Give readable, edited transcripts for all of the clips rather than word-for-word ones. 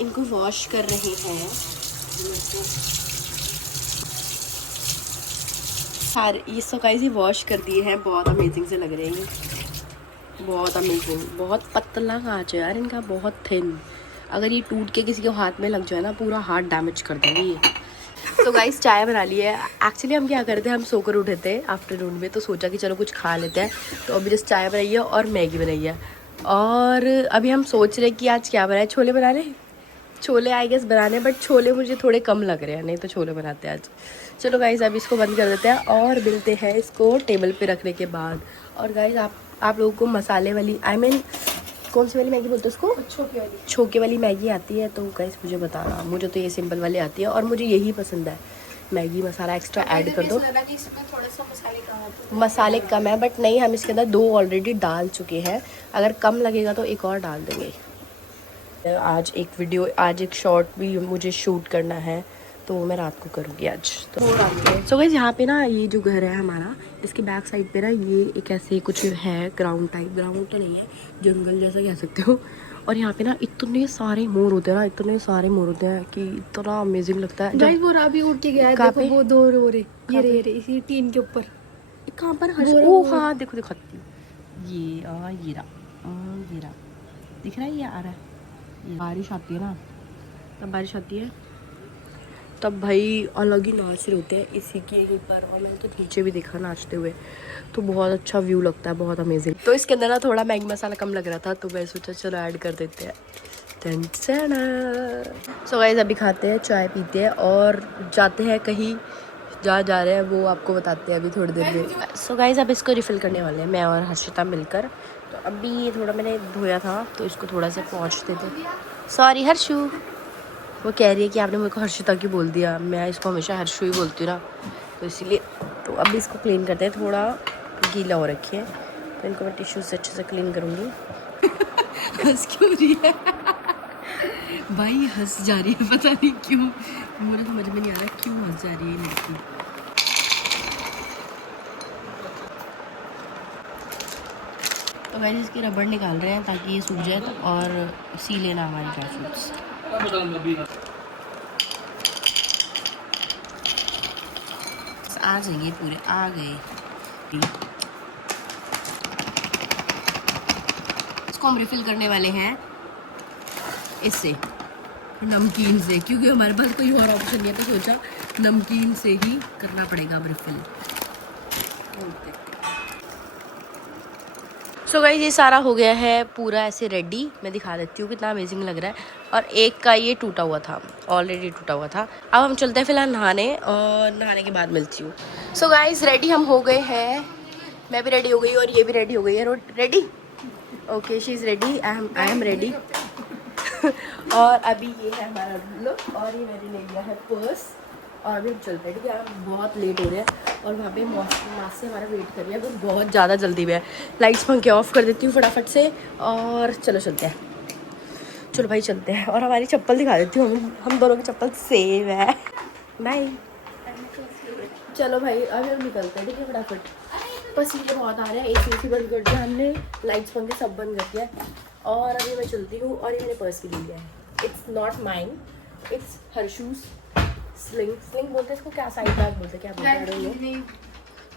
इनको वॉश कर रहे हैं। सारे ये सो गाइस ये वॉश कर दिए हैं। बहुत अमेजिंग से लग रहे हैं ये, बहुत अमेजिंग। बहुत पतला कांच है यार इनका, बहुत थिन। अगर ये टूट के किसी के हाथ में लग जाए ना, पूरा हाथ डैमेज कर देंगे ये। तो गाइस चाय बना ली है। एक्चुअली हम क्या करते हैं, हम सोकर उठे थे आफ्टरनून में, तो सोचा कि चलो कुछ खा लेते हैं। तो अभी जस्ट चाय बनाई है और मैगी बनाई है। और अभी हम सोच रहे हैं कि आज क्या बनाए, छोले बना रहे। छोले आई गेस बनाने, बट छोले मुझे थोड़े कम लग रहे हैं, नहीं तो छोले बनाते हैं आज। चलो गाइस अभी इसको बंद कर देते हैं और मिलते हैं इसको टेबल पे रखने के बाद। और गाइस आप लोगों को मसाले वाली कौन सी वाली मैगी बोलते हैं उसको, छोके वाली मैगी आती है? तो गाइस मुझे बताना। मुझे तो ये सिंपल वाली आती है और मुझे यही पसंद है। मैगी मसाला एक्स्ट्रा ऐड कर दो। मसाले कम है, बट नहीं, हम इसके अंदर 2 ऑलरेडी डाल चुके हैं। अगर कम लगेगा तो एक और डाल देंगे। आज एक शॉर्ट भी मुझे शूट करना है, तो मैं रात को करूँगी आज। तो सो गाइस यहाँ पे ना, ये जो घर है हमारा, इसके बैक साइड पे ना ये एक ऐसे कुछ है, ग्राउंड टाइप। ग्राउंड तो नहीं है, जंगल जैसा कह सकते हो। और यहाँ पे ना इतने सारे मोर होते हैं ना, इतने सारे मोर होते हैं कि इतना अमेजिंग लगता है। गाइस वो अभी उड़ के गया है, देखो वो 2 रो रहे, ये रहे इसी टीन के ऊपर। कहाँ पर ओ हाँ, देखो देखो ये रहा, दिख रहा है, ये आ रहा है। बारिश आती है ना, तब बारिश आती है तब भाई अलग ही नाच रहे होते हैं इसी के ऊपर। और मैंने तो नीचे भी देखा नाचते हुए, तो बहुत अच्छा व्यू लगता है, बहुत अमेजिंग। तो इसके अंदर ना थोड़ा मैगी मसाला कम लग रहा था, तो मैं सोचा चलो ऐड कर देते हैं। सो गाइस अभी खाते हैं, चाय पीते हैं और जाते हैं कहीं। जहाँ जा रहे हैं वो आपको बताते हैं अभी थोड़ी देर में। सो गाइस अब इसको रिफ़िल करने वाले हैं, मैं और हर्षिता मिलकर। तो अभी ये थोड़ा मैंने धोया था, तो इसको थोड़ा सा पोंछ देते। सॉरी हर्षू, वो कह रही है कि आपने मेरे को हर्षिता क्यों बोल दिया। मैं इसको हमेशा हर्षू ही बोलती हूँ ना, तो इसीलिए। तो अभी इसको क्लीन करते हैं, थोड़ा गीला हो रखी है, तो इनको मैं टिश्यू से अच्छे से क्लीन करूँगी। हंस क्यों रही है भाई? हंस जा रही है, पता नहीं क्यों, मुझे समझ में नहीं आ रहा क्यों हंस जा रही है लड़की। तो गाइस इसकी रबड़ निकाल रहे हैं ताकि ये सूख जाए और सी लेना हमारे ड्राई फ्रूट्स। आ जाइए, पूरे आ गए। इसको हम रिफिल करने वाले हैं इससे, नमकीन से, क्योंकि हमारे पास कोई और ऑप्शन नहीं है, तो सोचा नमकीन से ही करना पड़ेगा अब रिफिल। सो गाइस ये सारा हो गया है पूरा ऐसे रेडी। मैं दिखा देती हूँ कितना अमेजिंग लग रहा है। और एक का ये टूटा हुआ था, ऑलरेडी टूटा हुआ था। अब हम चलते हैं फिलहाल नहाने, और नहाने के बाद मिलती हूँ। सो गाइस रेडी हम हो गए हैं, मैं भी रेडी हो गई और ये भी रेडी हो गई है। Ready, okay she is ready, I am ready. और अभी ये है हमारा लुक, और ये मैंने ले लिया है पर्स। और अभी हम चलते हैं, ठीक है, हम बहुत लेट हो रहे हैं। और वहाँ पे मास से हमारा वेट कर रही है, वो बहुत ज़्यादा जल्दी में है। लाइट्स पंखे ऑफ कर देती हूँ फटाफट से, और चलो चलते हैं। चलो भाई चलते हैं। और हमारी चप्पल दिखा देती हूँ, हम दोनों की चप्पल सेम है। बाय। चलो भाई अभी हम निकलते हैं, ठीक है, फटाफट। पसीने बहुत आ रहे हैं, AC बंद कर दिया हमने, लाइट्स पंखे सब बंद कर दिया। और अभी मैं चलती हूँ। और ये मैंने पर्स भी ले लिया है। इट्स नॉट माइन, इट्स हर्षूज स्लिंग बोलते हैं इसको, क्या साइड बैग बोलते हैं, क्या बोलते हैं,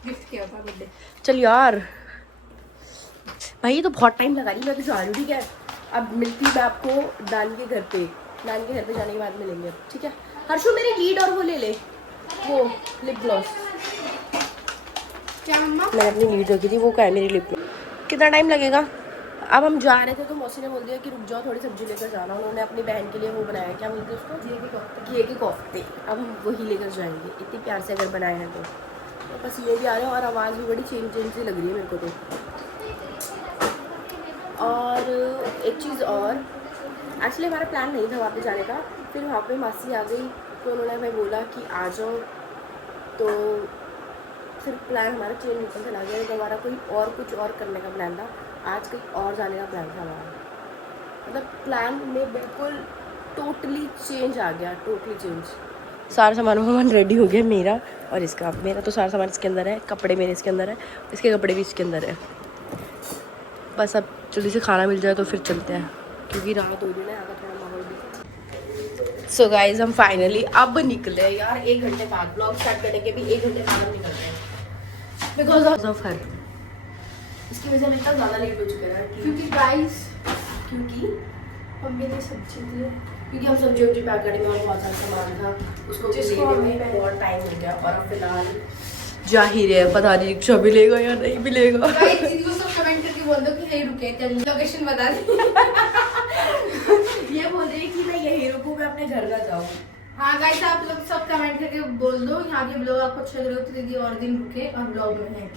गिफ्ट किया था बर्थडे। चल यार भाई, तो बहुत टाइम लगा रही, मैं तो जा रही हूँ, ठीक है। अब मिलती मैं आपको नानी के घर पे। नानी के घर पे जाने के बाद मिलेंगे, ठीक है। हर्षू मेरी लीड और वो ले ले, वो लिप ग्लॉस। क्या मम्मा? मैंने अपनी लीड रखी थी, वो क्या है मेरी लिप ग्लॉस। कितना टाइम लगेगा? अब हम जा रहे थे तो मौसी ने बोल दिया कि रुक जाओ, थोड़ी सब्जी लेकर जाना। उन्होंने अपनी बहन के लिए वो बनाया, क्या बोलते हैं उसको, घिए के कोफ्ते। अब हम वही लेकर जाएंगे, इतनी प्यार से अगर बनाए हैं तो बस ये भी आ रहे हैं। और आवाज़ भी बड़ी चेंज सी लग रही है मेरे को तो। और एक चीज़ और, एक्चुअली हमारा प्लान नहीं था वहाँ पे जाने का। फिर वहाँ पे मासी आ गई, तो उन्होंने भाई बोला कि आ जाओ, तो फिर प्लान हमारा चेंज होकर चला गया। तो हमारा कोई और कुछ और करने का प्लान था, आज कहीं और जाने का प्लान था हमारा। मतलब प्लान में बिल्कुल टोटली चेंज आ गया, टोटली चेंज। सारा सामान रेडी हो गया मेरा और इसका। मेरा तो सारा सामान इसके अंदर है, कपड़े मेरे इसके अंदर है, इसके कपड़े भी इसके अंदर है। बस अब जल्दी से खाना मिल जाए तो फिर चलते हैं, क्योंकि रात हो रही है ना, यहाँ का थोड़ा माहौल भी सो गाइज हम फाइनली अब निकले यार 1 घंटे बाद। ब्लॉग स्टार्ट करने के भी 1 घंटे बाद हम निकल रहे हैं बिकॉज ऑफ हर। इसकी वजह से हम इतना ज़्यादा लेट हो चुके हैं क्योंकि गाइस क्योंकि मम्मी ने सब्जी दी, क्योंकि हम सब्जी वब्जी पैक करने में बहुत सारा सामान था, उसको जिसको लेने में बहुत टाइम हो गया। और अब फिलहाल जा ही रहे हैं, पता नहीं रिक्शा मिलेगा या नहीं मिलेगा। गाइस दीदी को सब कमेंट करके बोल दो कि यहीं रुके, चल लोकेशन बता दे। ये बोल रही है कि मैं यहीं रुकूं, मैं अपने घर ना जाऊं। हाँ गाइस आप लोग सब कमेंट करके बोल दो यहाँ के ब्लॉग आपको अच्छे लग रहे हो तो दीदी और दिन रुके और ब्लॉग में है।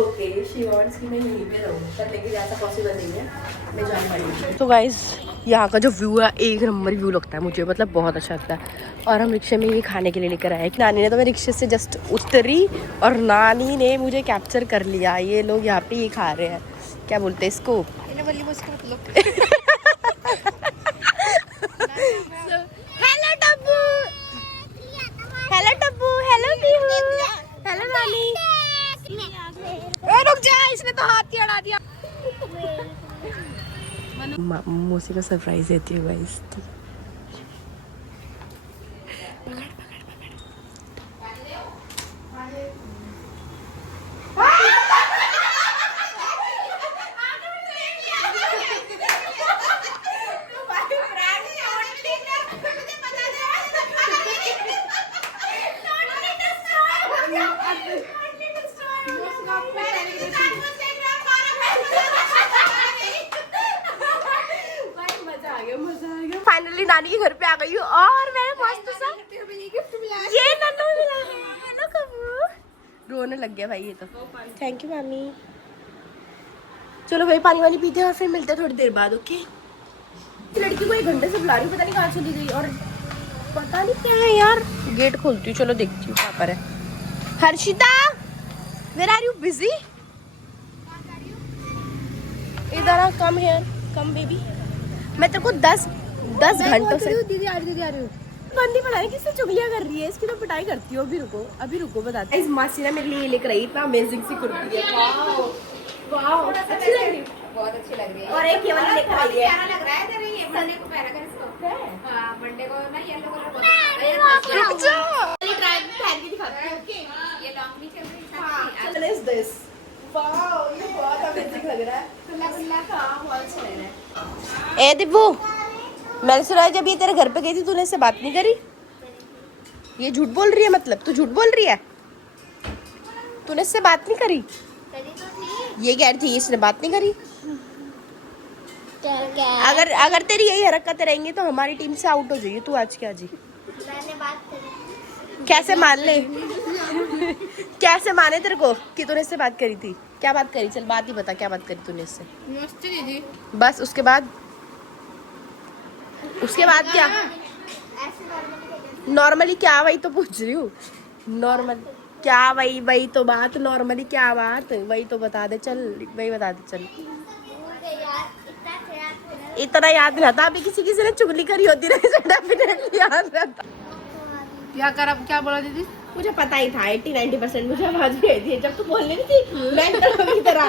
ओके शी वांट्स कि मैं यहीं पे रहूं, पर लेकिन ऐसा पॉसिबल नहीं है, मैं जान पाऊंगी। तो गाइस यहाँ का जो व्यू है 1 नंबर व्यू लगता है मुझे, मतलब बहुत अच्छा लगता है। और हम रिक्शे में ये खाने के लिए लेकर आए। नानी ने तो मैं रिक्शे से जस्ट उतरी और नानी ने मुझे कैप्चर कर लिया। ये लोग यहाँ पे ये खा रहे हैं, क्या बोलते हैं इसको, hello Tabu, hello Tabu, hello Pihu, hello नानी। रुक जा, इसने तो हाथ ही अड़ा दिया। मौसी को सरप्राइज देती हूँ गाइस। फाइनली नानी के घर पे आ गई हूँ और मैंने मस्त सा ये नन्नू मिला है। हेलो कबू, रोने लग गया भाई ये तो। थैंक यू मामी। चलो भाई पानी वानी पीते हैं और फिर मिलते हैं थोड़ी देर बाद। ओके लड़की को 1 घंटे से बुला रही हूँ, पता नहीं कहाँ चली गई और पता नहीं क्या है यार। गेट खोलती हूँ, चलो देखती हूँ कहाँ पर है। Harshita where are you busy? इधर कम हेयर कम बेबी। मैं तेरे को 10 घंटों से दीदी आ रही हूँ। बंदी पता नहीं किससे चुगलियां कर रही है, इसकी तो पिटाई करती हूँ। अभी रुको बताते। इस मासी ने मेरे लिए ये लेकर आई, इतना अमेजिंग सी कुर्ती है। वाओ अच्छी लग रही है, बहुत अच्छी लग रही है। और एक ये वाली लेकर आई है। प्यारा लग रहा है तेरे, ये मंडे को पहना कर इसको। हाँ मंडे को ना येलो कलर बहुत ट्राई पहन के दिखाती हूँ। ओके ये लॉन्ग नहीं चल रही। हाँ व्हाट इज दिस? वाओ ये बहुत अमेजिंग लग रहा है। हाँ बहुत अच्छा लग रहा है। ए दिब्बू, मैंने सुना है जब ये तेरे घर पे गई थी तूने इससे बात नहीं करी। ये झूठ बोल रही है, मतलब तू झूठ बोल रही है, तूने इससे बात नहीं करी। ये कह रही थी इसने बात नहीं करी। अगर तेरी यही हरकतें रहेंगी तो हमारी टीम से आउट हो जाइए। तू आज क्या जी मैंने बात करी। कैसे मान ले कैसे माने तेरे को कि तूने इससे बात करी थी? क्या बात करी? चल बात ही बता, क्या बात करी तूने इससे? नमस्ते दीदी। बस उसके बाद क्या? नॉर्मली क्या? वही तो पूछ रही हूँ। नॉर्मल क्या? वही तो बात। नॉर्मली क्या बात? वही तो बता दे। चल वही बता दे। चल इतना याद रहता। अभी किसी ने चुगली करी होती ना, डेफिनेटली याद रहता। क्या बोला दीदी? मुझे पता ही था 80-90% मुझे आवाज भी आई थी जब तू बोलने नहीं थी। मैं तो तरह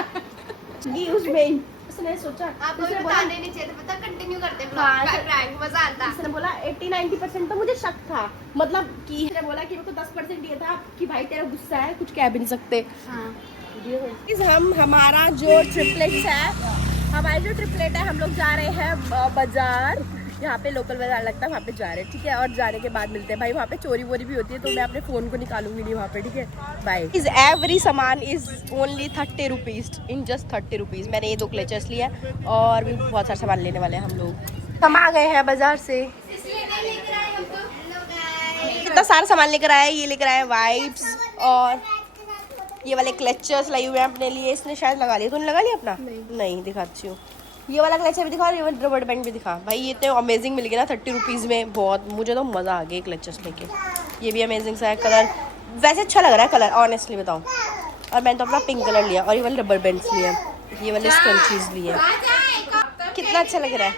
उसमें ही उसने सोचा, आपको उसने बोला बताने नहीं चाहिए, पता कंटिन्यू करते हाँ, प्रैंक मजा आता। उसने बोला 80-90% तो मुझे शक था, मतलब कि उसने बोला कि मेरे को 10% ये था कि भाई तेरा गुस्सा है, कुछ कह भी नहीं सकते। हाँ हमारा जो ट्रिपलेट्स है, हम लोग जा रहे हैं बाजार। यहाँ पे लोकल बाजार लगता है, वहाँ पे जा रहे हैं, ठीक है। और जाने के बाद मिलते हैं भाई। वहाँ पे चोरी वोरी भी होती है तो मैं अपने फोन को निकालूंगी नहीं वहाँ पे, ठीक है। बाय। इज एवरी सामान is only 30 rupees, in just 30 rupees. मैंने ये 2 क्लेचर्स लिया और भी बहुत सारा सामान लेने वाले हैं हम लोग। हम आ गए हैं बाजार से। कितना सारा सामान लेकर आया। ये लेकर आए वाइप्स और ये वाले क्लेचर्स लाई हुए हैं अपने लिए। इसने शायद लगा लिया, तूने लगा लिया अपना? नहीं दिखाती हूँ। ये वाला क्लेचर भी दिखा और ये वाला रबड़ बैंड भी दिखा। भाई ये तो अमेजिंग मिल गया ना 30 रुपीज़ में। बहुत मुझे तो मज़ा आ गया क्लेचर्स लेके। ये भी अमेजिंग सा है कलर, वैसे अच्छा लग रहा है कलर ऑनेस्टली बताऊँ। और मैंने तो अपना पिंक कलर लिया और ये वाले रबड़ बैंड्स लिए, ये वाले स्क्रंचीज लिए। कितना अच्छा लग रहा है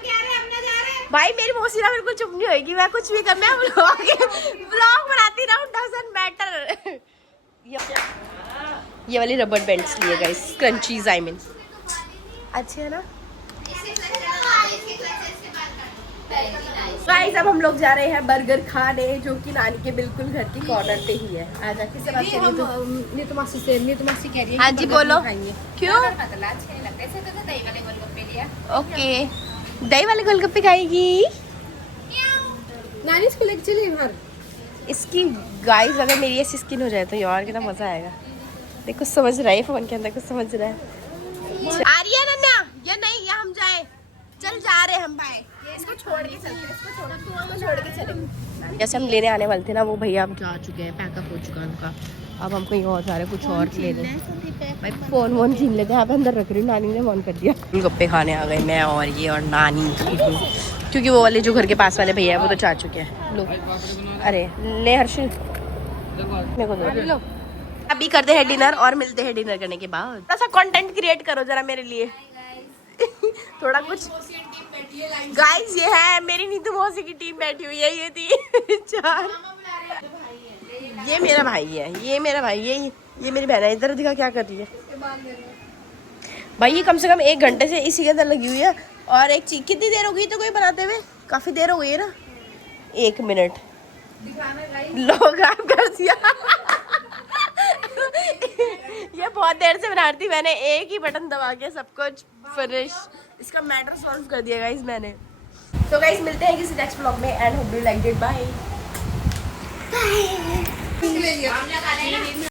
भाई। मेरी मौसी ना बिल्कुल चुप नहीं होगी, मैं कुछ भी कर, मैं व्लॉग बनाती रहूँ, डजंट मैटर। ये वाली रबड़ बैंड्स लिए गाइस, स्क्रंचीज आई मीन। अच्छे है ना गाइस? अब हम लोग जा रहे हैं बर्गर खाने, जो कि नानी के बिल्कुल घर की कॉर्नर पे ही है। आजा, किससे बात करिए तो? नीतू मासी से, नीतू मासी कह रही है हाँ जी, बोलो। क्यों? ओके, दही वाले गोलगप्पे खाएगी नानी इसको लेके चली बाहर। इसकी। गाइस अगर मेरी ऐसी स्किन हो जाए तो यार कितना मजा आएगा। देख कुछ समझ रहा है फोन के अंदर, कुछ समझ रहा है। आ रही है नन्या या नहीं? या हम जाए? चल जा रहे हम भाई, इसको छोड़ के चलते हैं, इसको छोड़ के चलेंगे। जैसे हम लेने आने वाले थे ना, वो भैया अब जा चुके हैं, पैकअप हो चुका है उनका। अब हम कहीं और जा रहे हैं, कुछ और ले लें। भाई फोन वोन छीन लेते हैं, यहाँ पे अंदर रख रही हूँ, नानी ने फोन कर दिया। गोलगप्पे खाने आ गए मैं और ये और नानी, क्योंकि वो वाले जो घर के पास वाले भैया है वो तो जा चुके हैं। लो, अरे ले हर्षिल, मेरे को दो। अभी करते हैं डिनर और मिलते हैं डिनर करने के बाद। थोड़ा सा कंटेंट क्रिएट करो जरा मेरे लिए। थोड़ा कुछ। गाइस ये है मेरी नीतू मौसी की टीम बैठी हुई है, ये थी 4। ये मेरा भाई है, ये मेरा भाई, ये मेरी बहन है। इधर दिखा क्या कर रही है भाई। ये कम से कम 1 घंटे से इसी के अंदर लगी हुई है। और एक चीज, कितनी देर हो गई तो कोई बनाते हुए? काफी देर हो गई है ना। 1 मिनट लोग कर दिया। ये बहुत देर से बना रही थी, मैंने एक ही बटन दबा के सब कुछ फिनिश, इसका मैटर सॉल्व कर दिया गाइस मैंने। तो गाइस मिलते हैं किसी नेक्स्ट व्लॉग में and hope you like it. Bye.